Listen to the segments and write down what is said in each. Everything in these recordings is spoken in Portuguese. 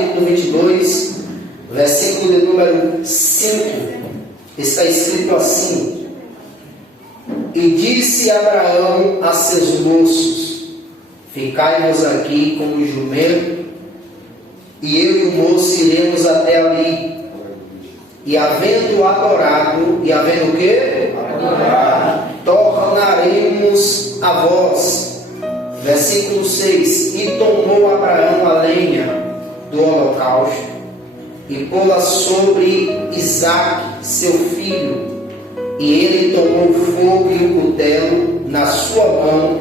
capítulo 22, versículo de número 5, está escrito assim: E disse Abraão a seus moços: Ficai-vos aqui com o jumento, e eu e o moço iremos até ali. E havendo adorado, e havendo o quê? Tornaremos a vós. Versículo 6: E tomou Abraão a lenha do holocausto, e pô-la sobre Isaque, seu filho. E ele tomou o fogo e o cutelo na sua mão,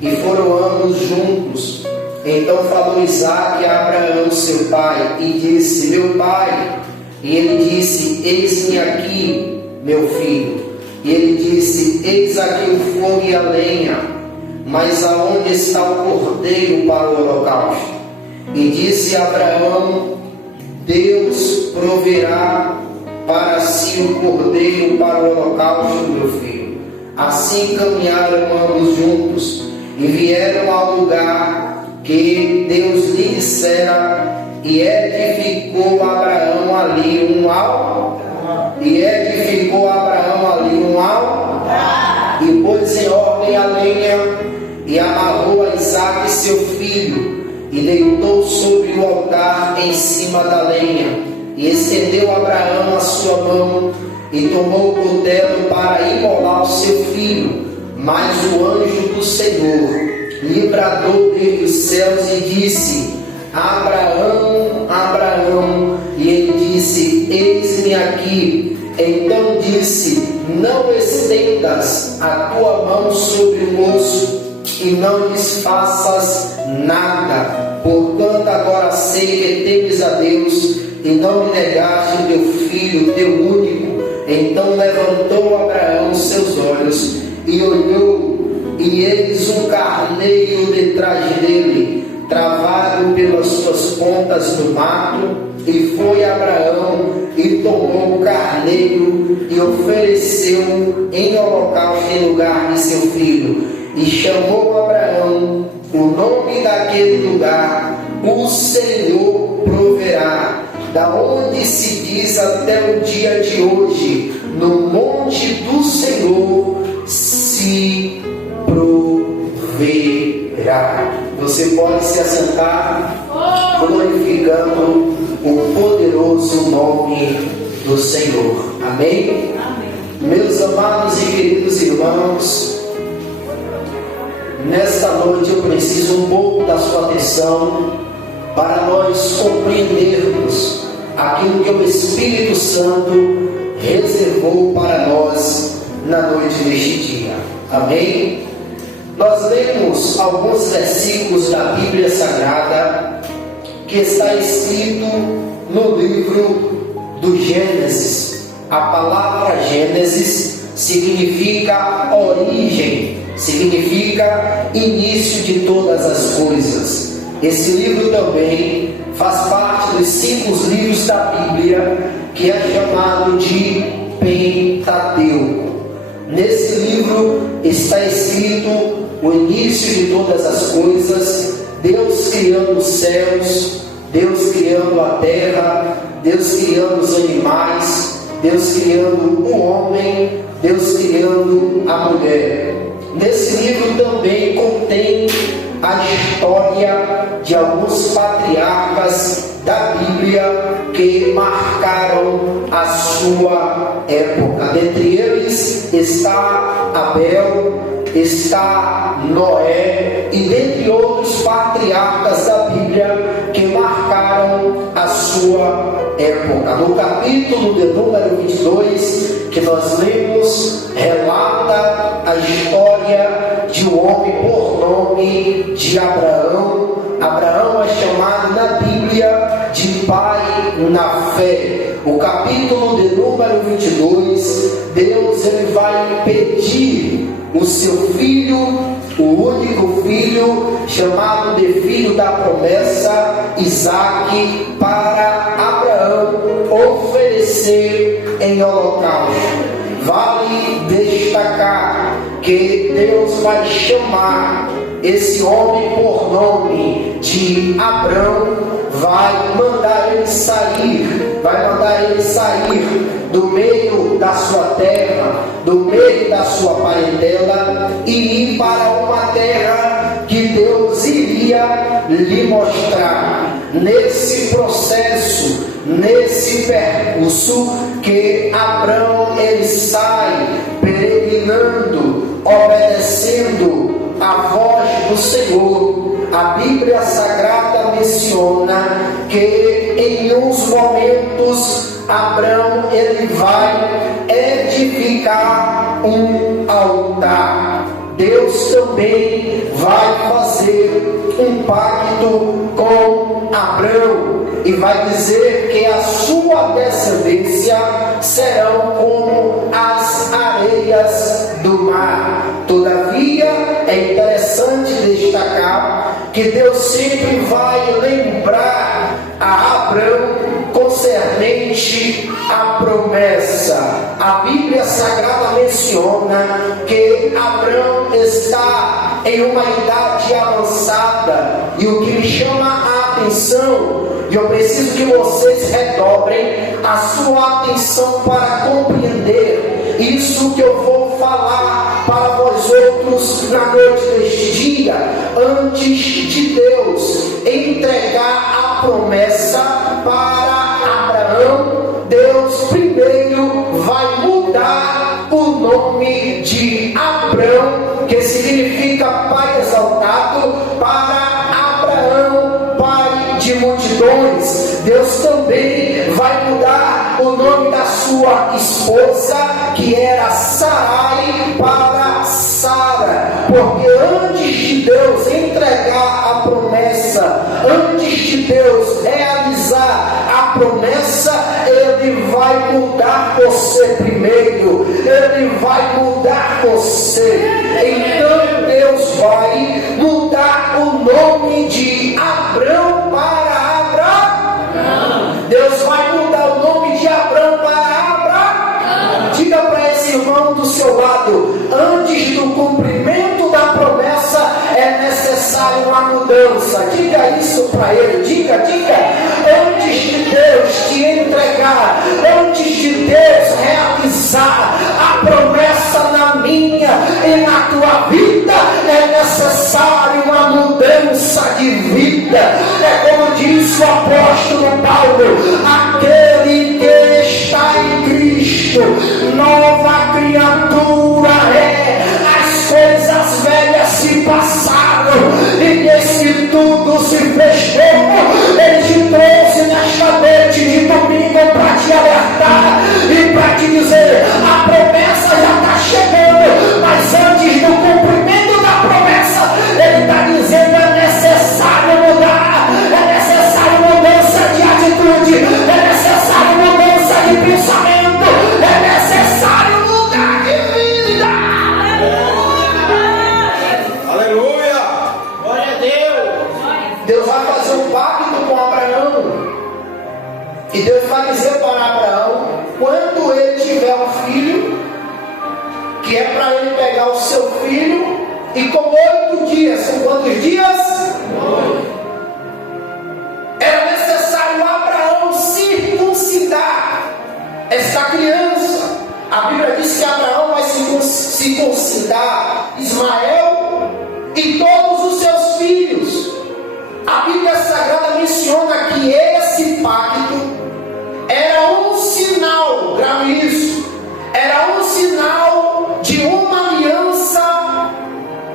e foram ambos juntos. Então falou Isaque a Abraão, seu pai, e disse: Meu pai. E ele disse: Eis-me aqui, meu filho. E ele disse: Eis aqui o fogo e a lenha, mas aonde está o cordeiro para o holocausto? E disse Abraão: Deus proverá para si o cordeiro para o holocausto, meu filho. Assim caminharam ambos juntos e vieram ao lugar que Deus lhe dissera, e edificou Abraão ali um altar. E pôs em ordem a lenha, e amarrou a Isaque seu filho, e deitou sobre o altar em cima da lenha. E estendeu Abraão a sua mão, e tomou o cutelo para imolar o seu filho. Mas o anjo do Senhor lhe bradou desde os céus e disse: Abraão, Abraão. E ele disse: Eis-me aqui. Então disse: Não estendas a tua mão sobre o moço, e não lhes faças nada. Portanto, agora sei que temes a Deus, e não me negaste o teu filho, teu único. Então levantou Abraão seus olhos e olhou, e eis um carneiro detrás dele, travado pelas suas pontas no mato. E foi Abraão e tomou o carneiro e ofereceu em holocausto em lugar de seu filho. E chamou Abraão o nome daquele lugar: O Senhor proverá. Da onde se diz até o dia de hoje: No monte do Senhor se proverá. Você pode se assentar, glorificando o poderoso nome do Senhor. Amém? Amém. Meus amados e queridos irmãos, nesta noite eu preciso um pouco da sua atenção para nós compreendermos aquilo que o Espírito Santo reservou para nós na noite deste dia. Amém? Nós lemos alguns versículos da Bíblia Sagrada que está escrito no livro do Gênesis. A palavra Gênesis significa origem, significa início de todas as coisas. Esse livro também faz parte dos 5 livros da Bíblia, que é chamado de Pentateuco. Nesse livro está escrito o início de todas as coisas, Deus criando os céus, Deus criando a terra, Deus criando os animais, Deus criando o homem, Deus criando a mulher. Nesse livro também contém a história de alguns patriarcas da Bíblia que marcaram a sua época. Dentre eles está Abel, está Noé, e dentre outros patriarcas da Bíblia que marcaram a sua época. No capítulo de número 22 que nós lemos, relata a história de um homem por nome de Abraão. Abraão é chamado na Bíblia de pai na fé. O capítulo de número 22, Deus ele vai pedir o seu filho, o único filho, chamado de filho da promessa, Isaque, para Abraão oferecer em holocausto. Vale destacar que Deus vai chamar esse homem por nome de Abrão, vai mandar do meio da sua terra, do meio da sua parentela, e ir para uma terra que Deus iria lhe mostrar. Nesse processo, nesse percurso, que Abraão ele sai peregrinando, obedecendo a voz do Senhor. A Bíblia Sagrada menciona que em uns momentos Abraão ele vai edificar um altar. Deus também vai fazer um pacto com Abraão e vai dizer que a sua descendência serão como as areias do mar. Todavia, é interessante destacar que Deus sempre vai lembrar a Abraão concernente à promessa. A Bíblia Sagrada menciona que Abraão está em uma idade avançada, e o que me chama a atenção, e eu preciso que vocês redobrem a sua atenção para compreender isso que eu vou falar para vós outros na noite deste dia. Antes de Deus entregar a promessa para Abraão, Deus primeiro vai mudar o nome de Abrão, que significa pai exaltado, para Abraão, pai de multidões. Deus também vai mudar o nome da sua esposa, que era Sarai, para Sara, porque antes de Deus entregar a promessa, antes de Deus realizar a promessa, Ele vai mudar você primeiro, Ele vai mudar você. Então Deus vai mudar o nome de Abrão para Abraão. Deus vai mudar o nome de Abrão para Abraão. Diga para esse irmão do seu lado: antes do cumprimento da promessa é necessário uma mudança. Diga isso para ele, diga. Antes de Deus te entregar, antes de Deus realizar a promessa na minha e na tua vida, é necessário uma mudança de vida. É como diz o apóstolo Paulo: aquele que está em Cristo, nova criatura é. As coisas velhas se passaram e esse tudo se fez novo. Ele te trouxe nesta noite de domingo para te alertar e para te dizer: a promessa já está chegando, mas antes do cumprimento da promessa, Ele está dizendo: é necessário mudar, é necessário mudança de atitude, é necessário mudança de pensamento, é necessário mudar de vida. Aleluia! Glória a Deus! Deus vai fazer um pacto com Abraão, e Deus vai dizer para Abraão, quando ele tiver um filho, que é para ele pegar o seu filho, e com 8 dias, são quantos dias? 8. Era necessário Abraão circuncidar essa criança. A Bíblia diz que Abraão vai circuncidar Ismael e todos os seus filhos. A Bíblia Sagrada menciona que esse pacto era um sinal, grave isso, era um sinal de uma aliança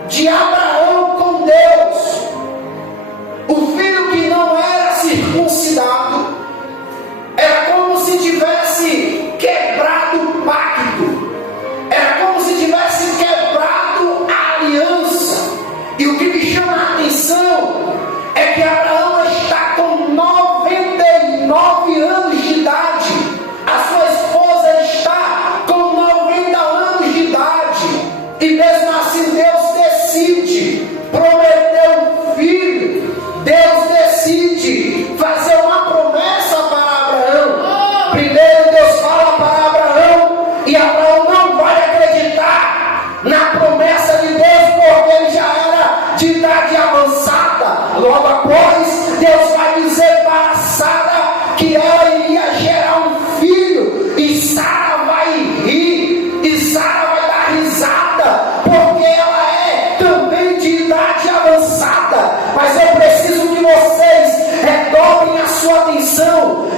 de Abraão com Deus. O filho que não era circuncidado era como se tivesse quebrado o pacto, era como se tivesse quebrado a aliança. E o que me chama a atenção é que Abraão está com 99 anos de idade, a sua esposa está com 90 anos de idade, e mesmo assim Deus decide prometer um filho, Deus decide fazer uma promessa para Abraão. Primeiro Deus fala para Abraão, e Abraão não vai acreditar na promessa de Deus, porque ele já era de idade avançada. Logo após, Deus vai dizer para Sara que ela iria gerar um filho, e Sara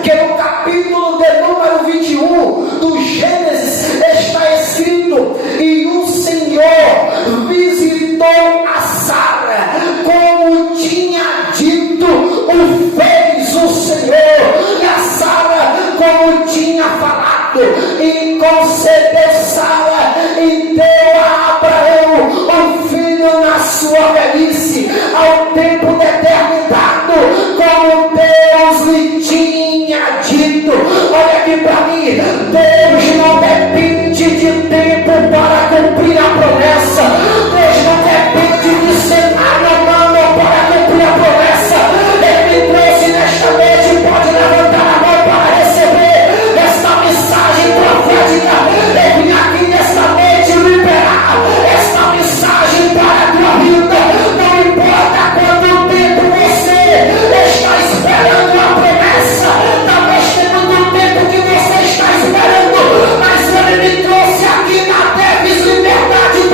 que no capítulo de número 21 do Gênesis está escrito: e o Senhor visitou a Sara, como tinha dito, o fez o Senhor, e a Sara, como tinha falado, e concedeu Sara, e deu a Abraão um filho na sua velhice, ao tempo determinado, como Deus lhe tinha dito. Olha aqui para mim, Deus não depende de tempo para cumprir a promessa. Deus não depende de cenário humano para cumprir a promessa. Ele me trouxe nesta noite, pode levantar a mão para receber esta mensagem profética. Eu vim aqui nesta noite liberar esta mensagem para a tua vida. Não importa quanto tempo você está esperando a promessa, talvez tenha muito tempo que você está esperando, mas ele me trouxe aqui na Teves Liberdade 2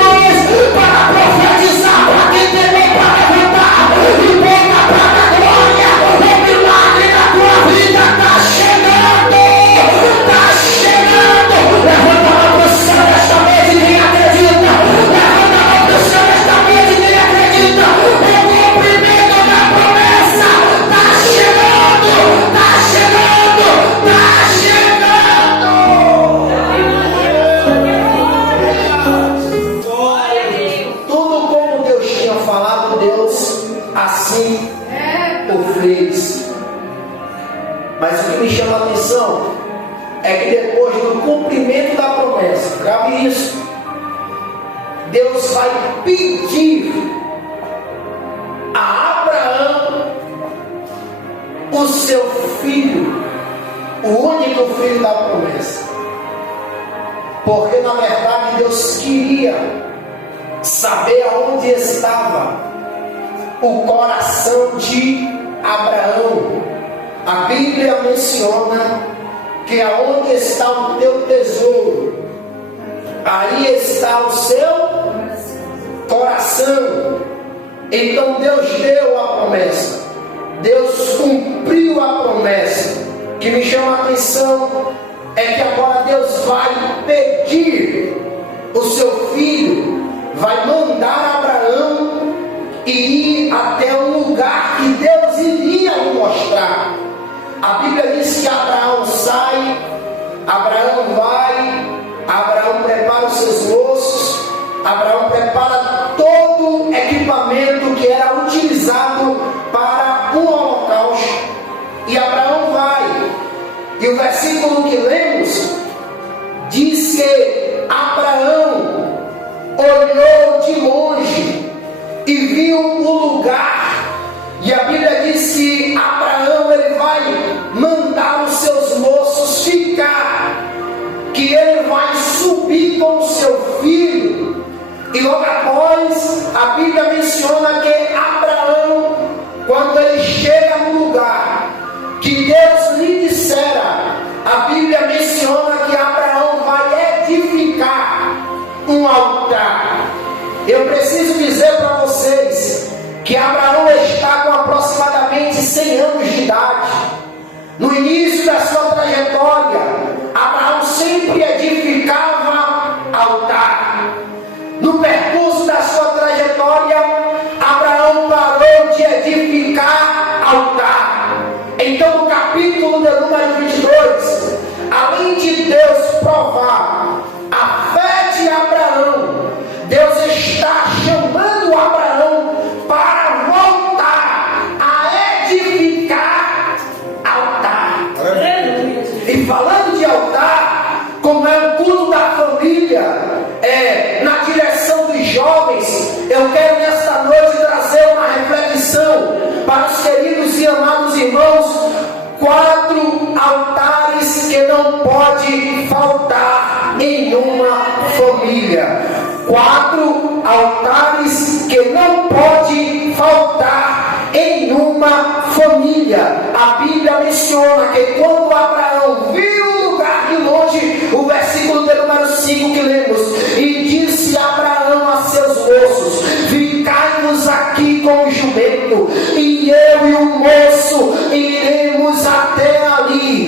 para profetizar, para quem tem para levantar e boca para a glória. O milagre da tua vida está chegando, está chegando. Levanta a mão para o céu desta vez e quem acredita, levanta a mão para o céu desta vez e quem acredita. O cumprimento da promessa está chegando, está chegando, está chegando. Tudo como Deus tinha falado, Deus assim o fez. Mas o que me chama a atenção é que depois do cumprimento da promessa, grave isso, Deus vai pedir a Abraão o seu filho, o único filho da promessa. Porque na verdade Deus queria saber aonde estava o coração de Abraão. A Bíblia menciona que aonde está o teu tesouro, aí está o seu coração. Então Deus deu a promessa, Deus cumpriu a promessa. O que me chama a atenção é que agora Deus vai pedir o seu filho, vai mandar Abraão e ir até um lugar que Deus iria lhe mostrar. A Bíblia diz que Abraão sai, Abraão vai, Abraão prepara os seus moços, Abraão prepara todo o equipamento que era utilizado para o holocausto, e Abraão vai. E o versículo que lemos diz que Abraão olhou de longe e viu o lugar. E a Bíblia diz que Abraão ele vai mandar os seus moços ficar, que ele vai subir com o seu filho. E logo após a Bíblia menciona que Abraão, quando ele chega no lugar que Deus lhe dissera, a Bíblia menciona que Abraão vai edificar um altar. Eu preciso dizer para vocês que Abraão está com aproximadamente 100 anos de idade. No início da sua trajetória, Abraão sempre edificava altar. No percurso da sua trajetória, Abraão parou de edificar altar. Então, no capítulo de número 22, além de Deus provar a fé de Abraão, Deus está chamando Abraão para voltar a edificar altar. E falando de altar, como é o culto da família, na direção dos jovens, eu quero nesta noite trazer uma reflexão para os queridos e amados irmãos. 4 altares que não pode faltar em uma família. 4 altares que não pode faltar em uma família. A Bíblia menciona que quando Abraão viu o lugar de longe, o versículo de número 5 que lemos, e disse Abraão a seus moços: ficai-vos aqui com o jumento, e eu e o moço iremos até ali.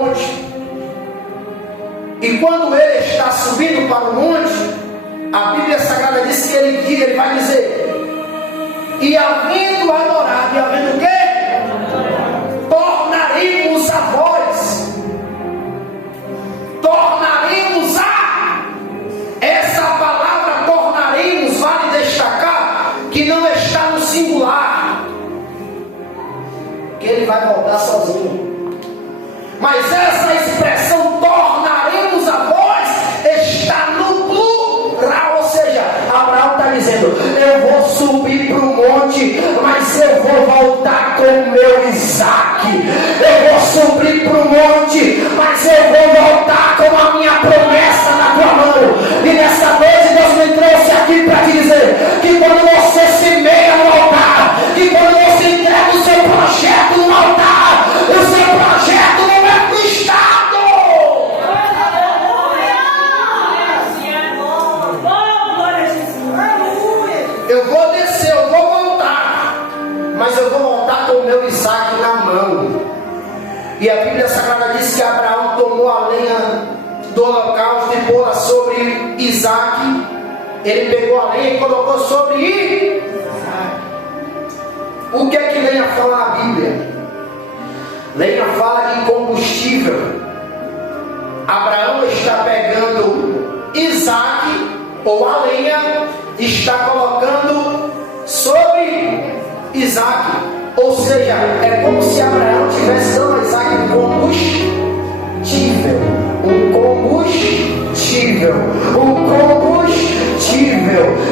monte. E quando ele está subindo para o monte, a Bíblia Sagrada diz que ele vai dizer: e havendo adorado, e havendo o quê? Tornaremos a voz. Tornaremos a. Essa palavra tornaremos, vale destacar que não está no singular, que ele vai voltar sozinho. Mas essa expressão tornaremos a voz está no plural, ou seja, Abraão está dizendo: eu vou subir para o monte, mas eu vou voltar com o meu Isaac. Eu vou subir para o monte, mas eu vou voltar com a minha promessa na tua mão. E nessa noite Deus me trouxe aqui para te dizer que quando você semeia no altar, que quando você entrega o seu projeto no altar, o seu projeto não é frustrado. Eu vou descer, eu vou voltar, mas eu vou voltar com o meu Isaac na mão. E a Bíblia Sagrada diz que Abraão tomou a lenha do holocausto e pôs sobre Isaac. Ele pegou a lenha e colocou sobre Isaac. O que é que lenha fala na Bíblia? Lenha fala de combustível. Abraão está pegando Isaac, ou a lenha, está colocando sobre Isaac. Ou seja, é como se Abraão tivesse dando a Isaac um combustível.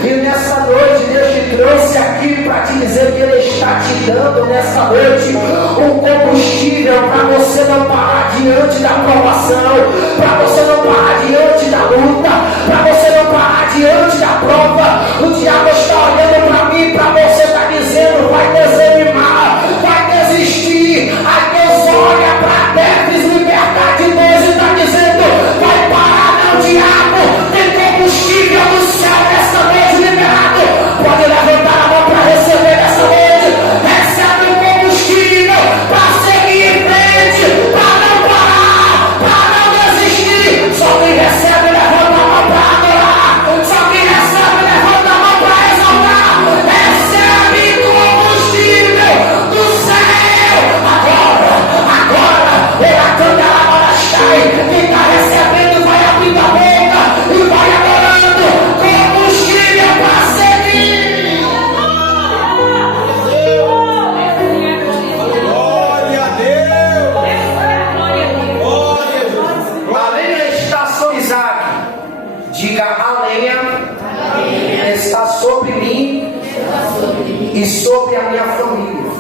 E nessa noite Deus te trouxe aqui para te dizer que Ele está te dando nessa noite um combustível para você não parar diante da provação, para você não parar diante da luta, para você não parar diante da prova. O diabo está olhando para mim, para você está dizendo: vai desanimar, vai desistir. Aí Deus olha para Déficit Liberdade de Deus e está dizendo: vai parar, não, diabo. Tem combustível no céu nessa noite liberado. Pode levantar a mão para receber nessa noite. Recebe o combustível para seguir em frente, para não parar, para não desistir. Só quem recebe, levanta a mão para adorar. Só quem recebe, levanta a mão para exaltar. Recebe combustível do céu. Agora, ela canta a hora sai. Quem está recebendo vai abrindo a boca e vai adorando. Combustível para seguir. Glória a Deus. Glória a Deus. A lenha está sobre Isaac. Diga: a lenha está sobre mim e sobre a minha família.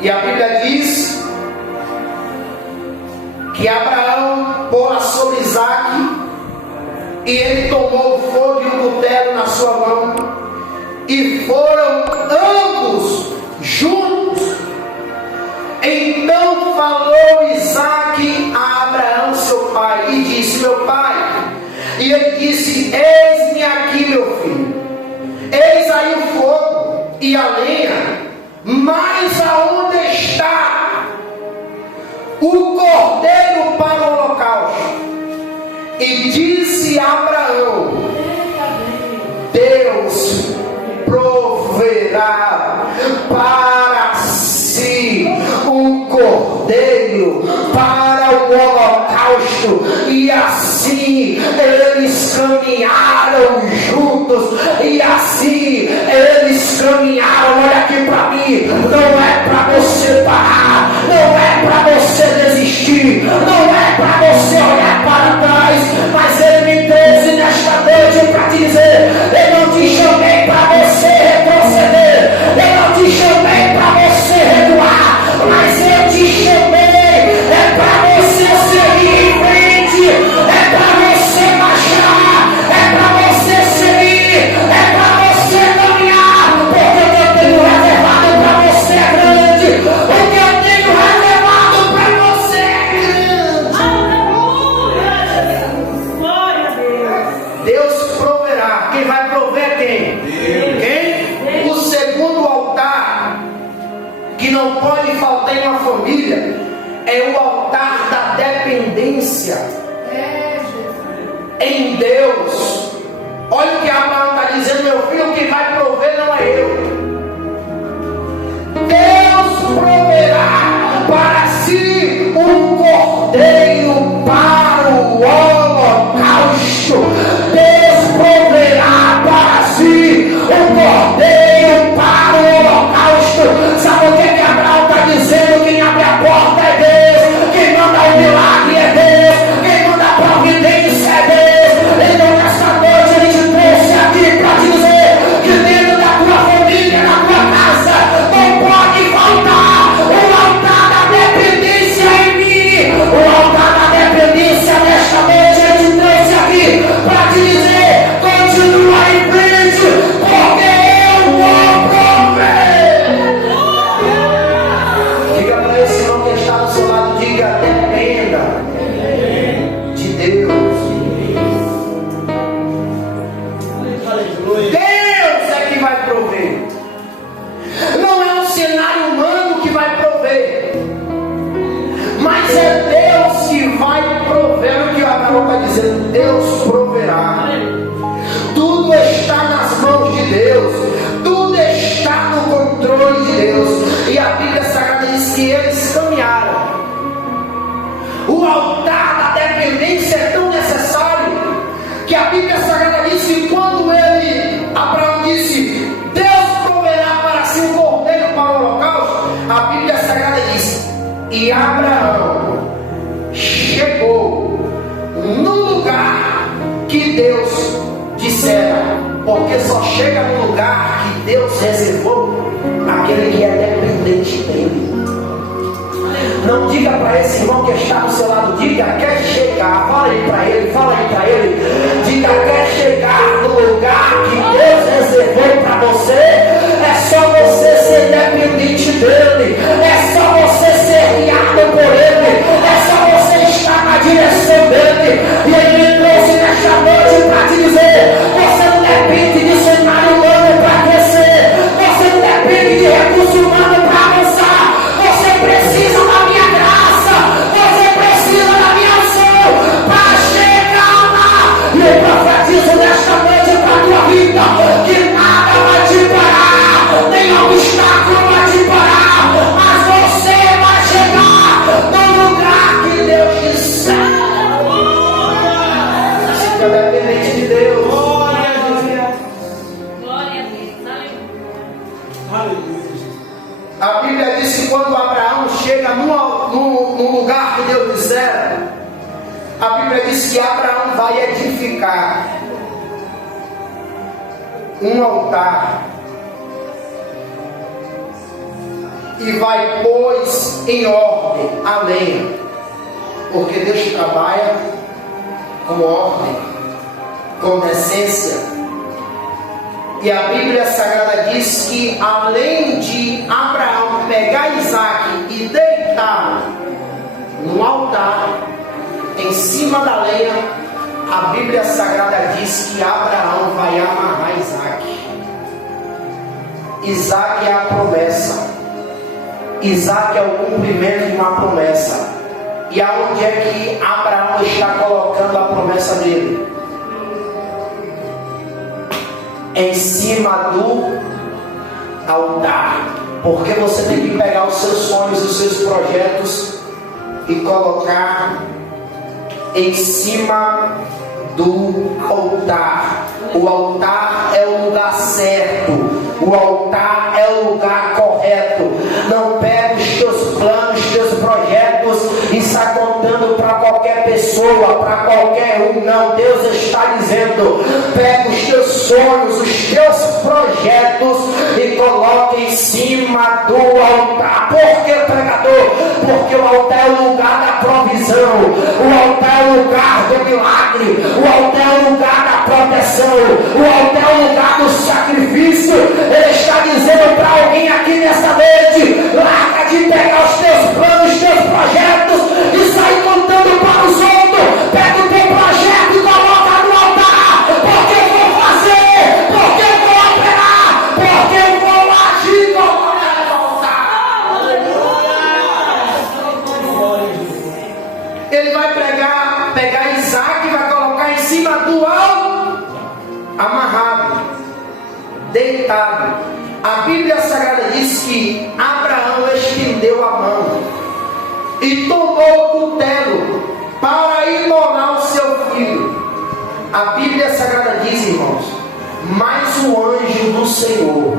E a Bíblia diz que Abraão pôs sobre Isaac, e ele tomou o fogo e o cutelo na sua mão, e foram ambos juntos. Então falou Isaac a Abraão seu pai e disse: meu pai. E ele disse: eis-me aqui, meu filho. Eis aí o fogo e a lenha, mas aonde está o cordeiro para o holocausto? E disse Abraão: Deus proverá para si um cordeiro para o holocausto. E assim eles caminharam juntos, e assim eles caminharam. Olha aqui para mim, não é para você parar, não é para você desistir, não é para você olhar para trás, mas Ele me trouxe nesta noite para te dizer: eu não te chamei para você retroceder, eu não te chamei para você recuar, mas eu te chamei para você seguir em frente, é para você marchar, é para você seguir, é para você caminhar, porque o que eu tenho reservado para você é grande, o que eu Bíblia é o altar da dependência em Deus. Olha o que Abraão está dizendo: meu filho, que vai prover não é eu. Deus proverá para si um cordeiro para o holocausto. Deus proverá para si um cordeiro para o holocausto. Sabe o que Abraão está dizendo? Quem abre a porta é Deus, quem manda o milagre é Deus, quem manda a providência é Deus. Então nesta noite ele te trouxe aqui para dizer que dentro da tua família, na tua casa, não pode faltar o altar da dependência em mim. O altar da dependência nesta noite ele te trouxe aqui para te dizer: continua em frente, porque eu vou prover. Diga para esse irmão que está do seu lado, diga: dependa de Deus. Deus é que vai prover. Não é um cenário humano que vai prover, mas é Deus que vai prover. O que o Abraão está dizendo: Deus proverá. Tudo está nas mãos de Deus, tudo está no controle de Deus. E a Bíblia Sagrada diz que eles caminharam. O altar da dependência é tão necessário que a Bíblia Sagrada diz que quando Abraão disse: Deus proverá para si um cordeiro para o holocausto, a Bíblia Sagrada diz: e Abraão chegou no lugar que Deus dissera, porque só chega no lugar que Deus reservou aquele que é dependente dele. Não diga para esse irmão que está do seu lado, diga: quer chegar, fala aí para ele, diga: quer chegar no lugar que Deus reservou para você. É só você ser dependente dele, é só você ser guiado por ele, é só você estar na direção dele. E ele me trouxe nesta noite para te dizer: você não depende de cenário humano para crescer, você não depende de recurso humano para avançar, você precisa da minha graça, você precisa da minha ação para chegar lá. E eu profetizo nesta noite para a tua vida que nada vai te parar, nenhum obstáculo vai te parar, mas você vai chegar no lugar que Deus disser. Fica dependente de Deus. Glória a Deus. Glória a Deus. Aleluia. A Bíblia diz que quando Abraão chega no lugar que Deus disser, a Bíblia diz que Abraão vai edificar um altar e vai pôs em ordem a lenha, porque Deus trabalha com ordem, com decência. E a Bíblia Sagrada diz que além de Abraão pegar Isaac e deitar no altar em cima da lenha, a Bíblia Sagrada diz que Abraão vai amarrar Isaac. Isaac é a promessa. Isaac é o cumprimento de uma promessa. E aonde é que Abraão está colocando a promessa dele? Em cima do altar. Porque você tem que pegar os seus sonhos, os seus projetos e colocar em cima do altar. O altar é o lugar certo, o altar é o lugar correto. Não pega os teus planos, os teus projetos e sai contando para qualquer pessoa, para qualquer um. Não, Deus está dizendo: pega os teus sonhos, os teus projetos e coloca em cima do altar. Por que, pregador? Porque o altar é o lugar da provisão, o altar é o lugar do milagre, o altar é o lugar da proteção, o altar é o lugar do sacrifício. Ele está dizendo para alguém aqui nessa noite: larga de pegar os teus planos, os teus projetos e sair contando para os outros. Pega o teu projeto e coloca no altar, porque eu vou fazer, porque eu vou operar, porque eu vou agir como é voltar. amarrado, deitado. A Bíblia Sagrada diz que Abraão estendeu a mão e tomou o cutelo para imolar o seu filho. A Bíblia Sagrada diz, irmãos, mas o anjo do Senhor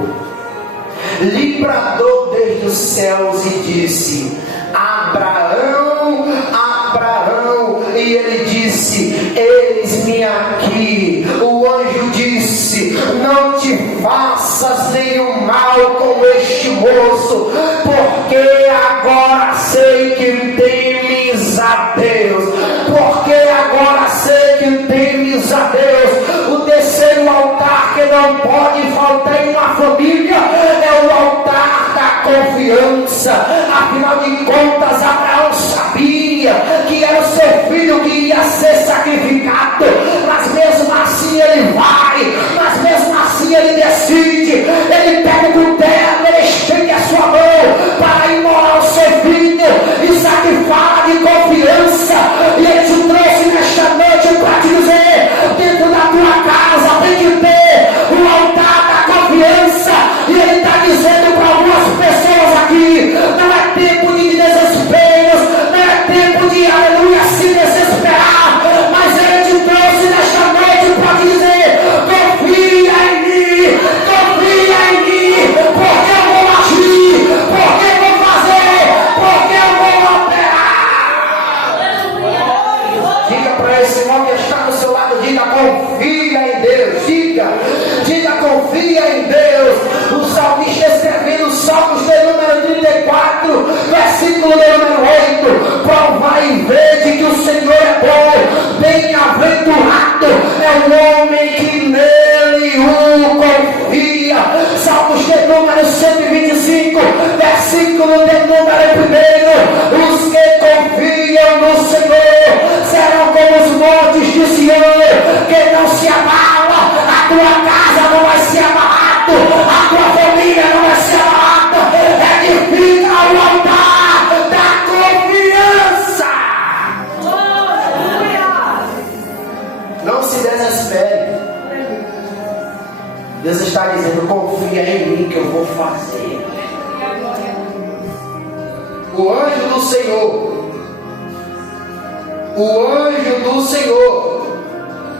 lhe bradou desde os céus e disse: Abraão, Abraão. E ele disse: eis-me aqui. O anjo disse: não te faças nenhum mal com este moço, porque agora sei que temes a Deus. Porque agora sei que temes a Deus. O terceiro altar que não pode faltar em uma família é o altar da confiança. Afinal de contas, Abraão sabia que era o seu filho que ia ser sacrificado, mas mesmo assim ele vai, mas mesmo assim ele decide, ele pega o cutelo, ele estende a sua mão para imolar o seu filho. Isso aqui fala de confiança, e ele te trouxe nesta noite para te dizer: dentro da tua casa tem que ter o altar da confiança. E ele está dizendo para algumas pessoas aqui: não é tempo de desesperos, não é tempo de, aleluia, se desesperar, mas ele te trouxe nesta noite para te dizer: confia em mim, porque eu vou agir, porque eu vou fazer, porque eu vou operar. Diga para esse irmão que está do seu lado, diga: confia em Deus. Diga, confia em Deus. O salmista escrevendo os Salmos de número 34, versículo de número 8: provai e vede que o Senhor é bom, bem-aventurado é o homem que nele o confia. Salmos de número 125, versículo de número 1: os que confiam no Senhor serão como os montes de Sião, que não se abala. A tua casa não vai ser abalada, a tua família não vai ser abalada. Edifica o altar da confiança. Não se desespere. Deus está dizendo: confia em mim que eu vou fazer. O anjo do Senhor, o anjo do Senhor,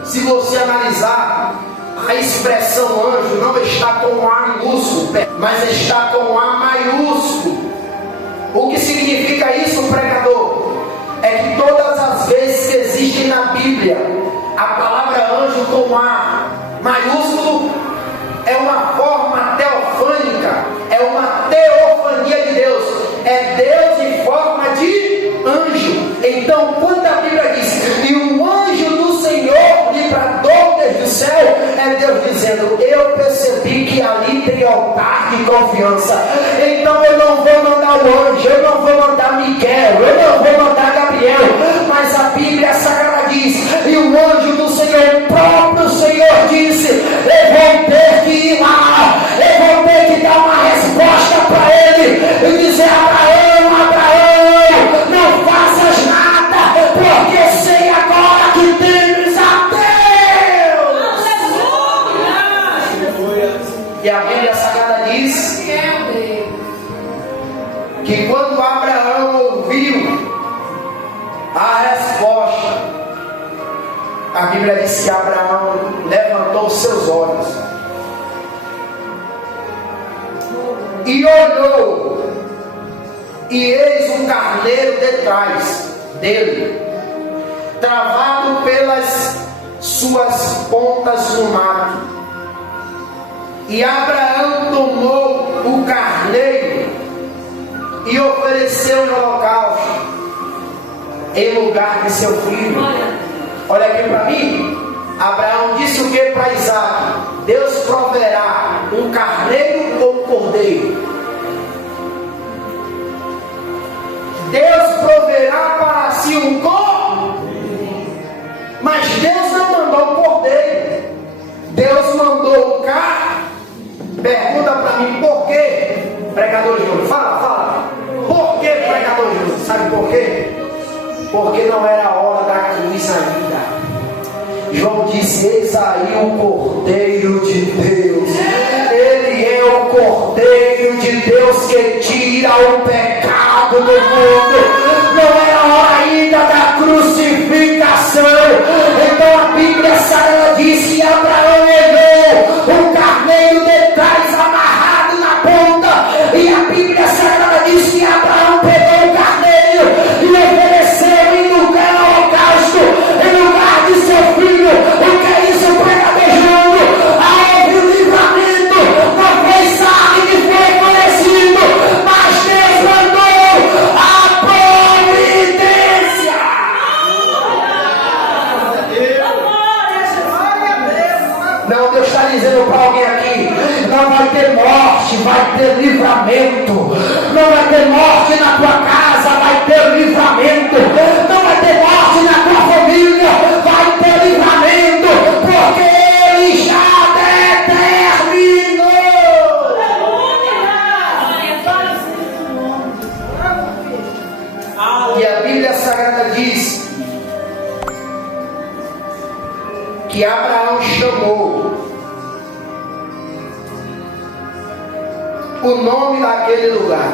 se você analisar, a expressão anjo não está com A minúsculo, mas está com A maiúsculo. O que significa isso, pregador? É que todas as vezes que existe na Bíblia a palavra anjo com A maiúsculo, é uma forma teofânica, é uma teofania de Deus, é Deus em forma de anjo. Então, quando a Bíblia diz: e o anjo do Senhor lhe bradou desde o céu, é Deus dizendo: eu percebi que ali tem altar de confiança, então eu não vou mandar o anjo, eu não vou mandar Miguel, eu não vou mandar Gabriel, mas a Bíblia Sagrada diz: e o anjo do Senhor, o próprio Senhor disse: eu vou ter que ir lá, eu vou ter que dar uma resposta para ele e dizer: Abraão, Abraão, não faças nada, porque sei agora que temes a Deus. E a Bíblia Sagrada diz que quando Abraão ouviu a resposta, a Bíblia diz que Abraão levantou seus olhos e olhou, e eis um carneiro detrás dele, travado pelas suas pontas no mato. E Abraão tomou o carneiro e ofereceu no holocausto em lugar de seu filho. Olha aqui para mim. Abraão disse o que para Isaac? Deus proverá um carneiro ou um cordeiro? Deus proverá para si um cordeiro, mas Deus não mandou um cordeiro, Deus mandou um carneiro. Pergunta para mim: por quê, pregador Júnior? Fala. Por que, pregador Júnior? Sabe por quê? Porque não era a hora da cruz ainda. João disse: eis aí o Cordeiro de Deus. Ele é o Cordeiro de Deus que tira o pecado do mundo. Não é a hora ainda da crucificação. Então a Bíblia Sagrada diz que Abraão levou o carneiro de trás amarrado na ponta. E a Bíblia Sagrada diz que Abraão pegou o carneiro e ofereceu em lugar ao holocausto, em lugar de seu filho. O que é isso, pregadejando? Houve o livramento. Não foi sangue que foi conhecido, mas Deus mandou a providência. Não, Deus está dizendo para alguém aqui: não vai ter morte, vai ter livramento. Não vai ter morte na tua casa, vai ter livramento. Não vai ter morte na tua família, vai ter livramento, porque Ele já determinou. E a Bíblia Sagrada diz que Abraão chamou o nome daquele lugar: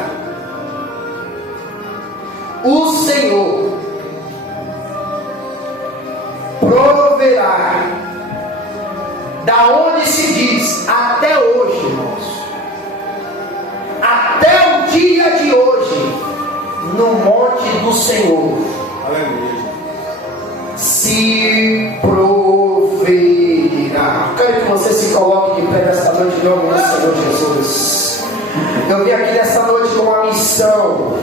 o Senhor proverá. Da onde se diz até hoje, irmãos, até o dia de hoje, no monte do Senhor, Aleluia. se proverá. Quero que você se coloque de pé nesta noite em nome do Senhor Jesus. Eu vim aqui nesta noite com uma missão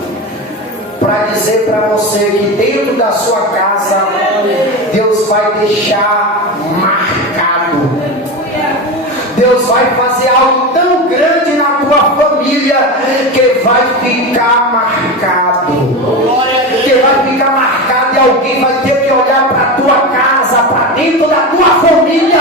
para dizer para você que dentro da sua casa Deus vai deixar marcado. Deus vai fazer algo tão grande na tua família que vai ficar marcado. Que vai ficar marcado e alguém vai ter que olhar para a tua casa, para dentro da tua família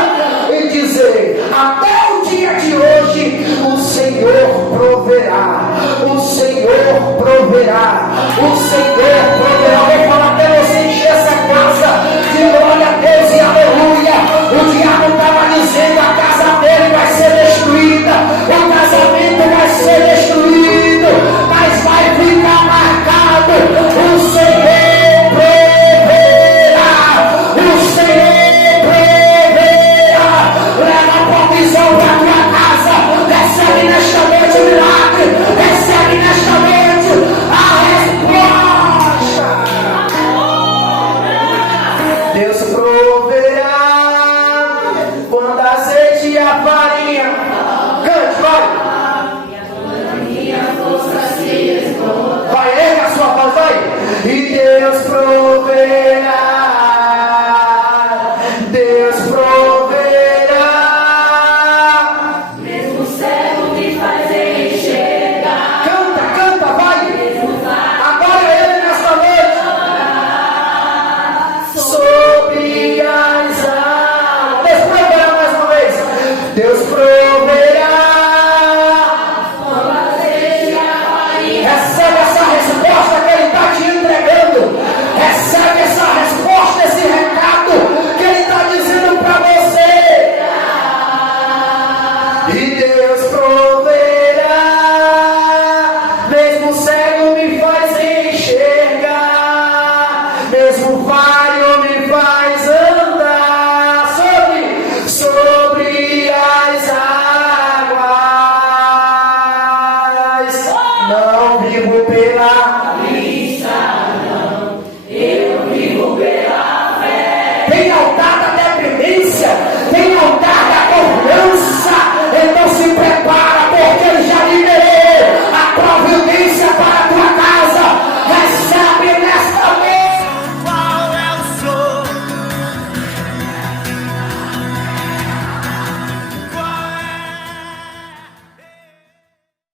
e dizer: até o dia de hoje o Senhor proverá. O Senhor proverá. O Senhor proverá. Vou falar até você encher essa casa de glória a Deus e aleluia. O diabo estava dizendo: a casa dele vai ser destruída, o casamento vai ser destruído, mas vai ficar marcado. O Senhor proverá. O Senhor proverá. Leva a provisão para a tua casa. Recebe nesta noite o milagre. Recebe nesta noite a resposta. Deus proverá quando azeite e a farinha. Cante, vai. Vai, erga a sua voz, vai. E Deus proverá. Deus proverá. Mesmo cego me fazer enxergar. Canta, canta, vai. Agora é Ele nesta noite. Sobre as águas. Deus proverá mais uma vez. Deus proverá. Recebe essa resposta que Ele está te entregando. Recebe essa resposta, esse recado que Ele está dizendo para você. E Deus proverá. Mesmo cego me faz enxergar, mesmo falho me faz andar sobre as águas. Não vivo pela